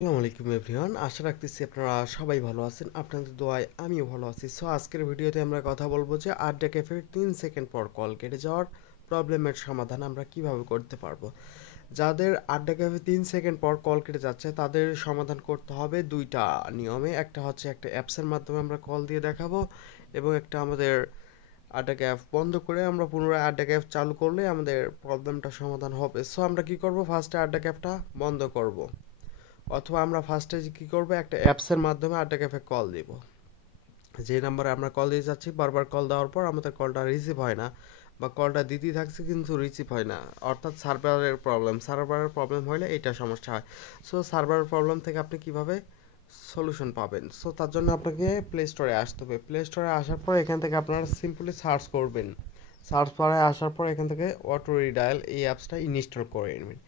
আসসালামু আলাইকুম এভরিওয়ান, আশা রাখতেছি আপনারা সবাই ভালো আছেন। আপনাদের দোয়ায় আমিও ভালো আছি। সো আজকের ভিডিওতে আমরা কথা বলবো যে আড্ডা ক্যাফের 3 সেকেন্ড পর কল কেটে যাওয়ার প্রবলেমের সমাধান আমরা কিভাবে করতে পারবো। যাদের আড্ডা ক্যাফে 3 সেকেন্ড পর কল কেটে যাচ্ছে তাদের সমাধান করতে হবে দুইটা নিয়মে। একটা হচ্ছে একটা অ্যাপসের মাধ্যমে আমরা কল দিয়ে দেখাবো, এবং একটা আমাদের আড্ডা ক্যাফ বন্ধ করে আমরা পুনরায় আড্ডা ক্যাফ চালু করলে আমাদের প্রবলেমটা সমাধান হবে। সো আমরা কি করব, ফার্স্টে আড্ডা ক্যাফটা বন্ধ করব, অথবা আমরা ফার্স্টে কি করব, একটা অ্যাপসের মাধ্যমে আড্ডা ক্যাফে কল দিব। যে নাম্বারে আমরা কল দিয়ে যাচ্ছি, বারবার কল দেওয়ার পর আমাদের কলটা রিসিভ হয় না, বা কলটা দিতেই থাকছে কিন্তু রিসিভ হয় না, অর্থাৎ সার্ভারের প্রবলেম হলে এইটা সমস্যা হয়। সো সার্ভারের প্রবলেম থেকে আপনি কিভাবে সলিউশন পাবেন, সো তার জন্য আপনাকে প্লে স্টোরে আসতে হবে। প্লে স্টোরে আসার পর এখান থেকে আপনারা সিম্পলি সার্চ করবেন। সার্চ বারে আসার পর এখান থেকে অটো রিডায়াল এই অ্যাপসটা ইনস্টল করে নেবেন।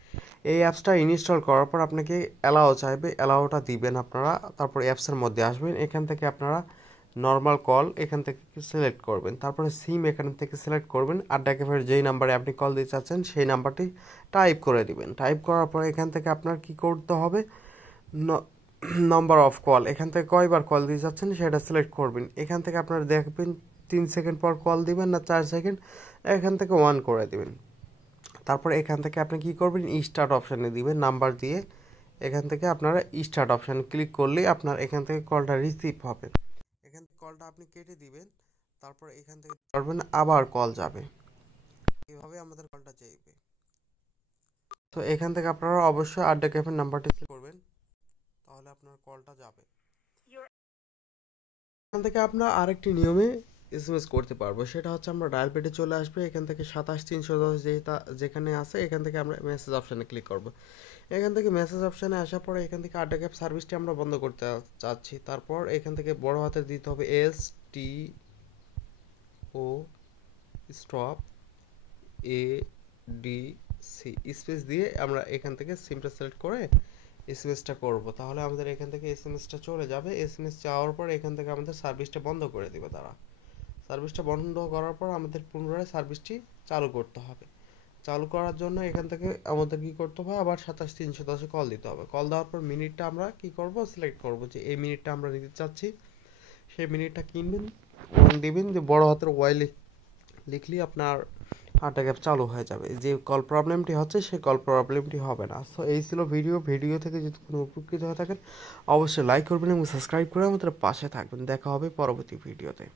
এই অ্যাপসটা ইনস্টল করার পর আপনাকে অ্যালাও চাইবে, অ্যালাওটা দিবেন আপনারা। তারপর অ্যাপসের মধ্যে আসবেন, এখান থেকে আপনারা নর্মাল কল এখান থেকে সিলেক্ট করবেন। তারপরে সিম এখান থেকে সিলেক্ট করবেন। আড্ডা ক্যাফের যেই নাম্বারে আপনি কল দিতে চাচ্ছেন সেই নাম্বারটি টাইপ করে দিবেন। টাইপ করার পর এখান থেকে আপনার কি করতে হবে, নাম্বার অফ কল, এখান থেকে কয়বার কল দিয়ে যাচ্ছেন সেটা সিলেক্ট করবেন। এখান থেকে আপনারা দেখবেন 3 সেকেন্ড পর কল দিবেন না 4 সেকেন্ড, এখান থেকে 1 করে দিবেন। তারপর এখান থেকে আপনি কি করবেন, স্টার্ট অপশানে দিবেন নাম্বার দিয়ে। এখান থেকে আপনারা স্টার্ট অপশানে ক্লিক করলেই আপনার এখান থেকে কলটা রিসিভ হবে। এখান থেকে কলটা আপনি কেটে দিবেন। তারপর এখান থেকে করবেন আবার কল যাবে, এভাবে আমাদের কলটা যাইবে। তো এখান থেকে আপনারা অবশ্যই আড্ডা ক্যাফের নাম্বারটি সিলেক্ট করবেন, তাহলে আপনার কলটা যাবে। এখান থেকে আমরা আরেকটি নিয়মে এসএমএস করতে পারবো, সেটা হচ্ছে আমরা ডায়াল পেডে চলে আসবে, এখান থেকে 27310 যেখানে আছে এখান থেকে আমরা মেসেজ অপশানে ক্লিক করব। এখান থেকে মেসেজ অপশানে আসার পরে এখান থেকে আড্ডা ক্যাব সার্ভিসটি আমরা বন্ধ করতে চাচ্ছি। তারপর এখান থেকে বড় হাতের দিতে হবে STO স্টপ ADC স্পেস দিয়ে আমরা এখান থেকে সিমটা সিলেক্ট করে এসএমএসটা করব। তাহলে আমাদের এখান থেকে এসএমএসটা চলে যাবে। এসএমএস যাওয়ার পর এখান থেকে আমাদের সার্ভিসটা বন্ধ করে দিবে তারা। সার্ভিসটা বন্ধ করার পর আমাদের পুনরায় সার্ভিসটি চালু করতে হবে। চালু করার জন্য এখান থেকে আমাদের কি করতে হবে, আবার 27310 কল দিতে হবে। কল দেওয়ার পর মিনিটটা আমরা কি করব, সিলেক্ট করব যে এই মিনিটটা আমরা নিতে চাচ্ছি। সেই মিনিটটা কিনবেন, দিবেন যে বড় হাতের ওয়াই লিখলেই আপনার আড্ডা ক্যাব চালু হয়ে যাবে। যে কল প্রবলেমটি হচ্ছে সেই কল প্রবলেমটি হবে না। সো এই ছিল ভিডিও থেকে যদি কোনো উপকৃত হয়ে থাকেন অবশ্যই লাইক করবেন এবং সাবস্ক্রাইব করে আমাদের পাশে থাকবেন। দেখা হবে পরবর্তী ভিডিওতে।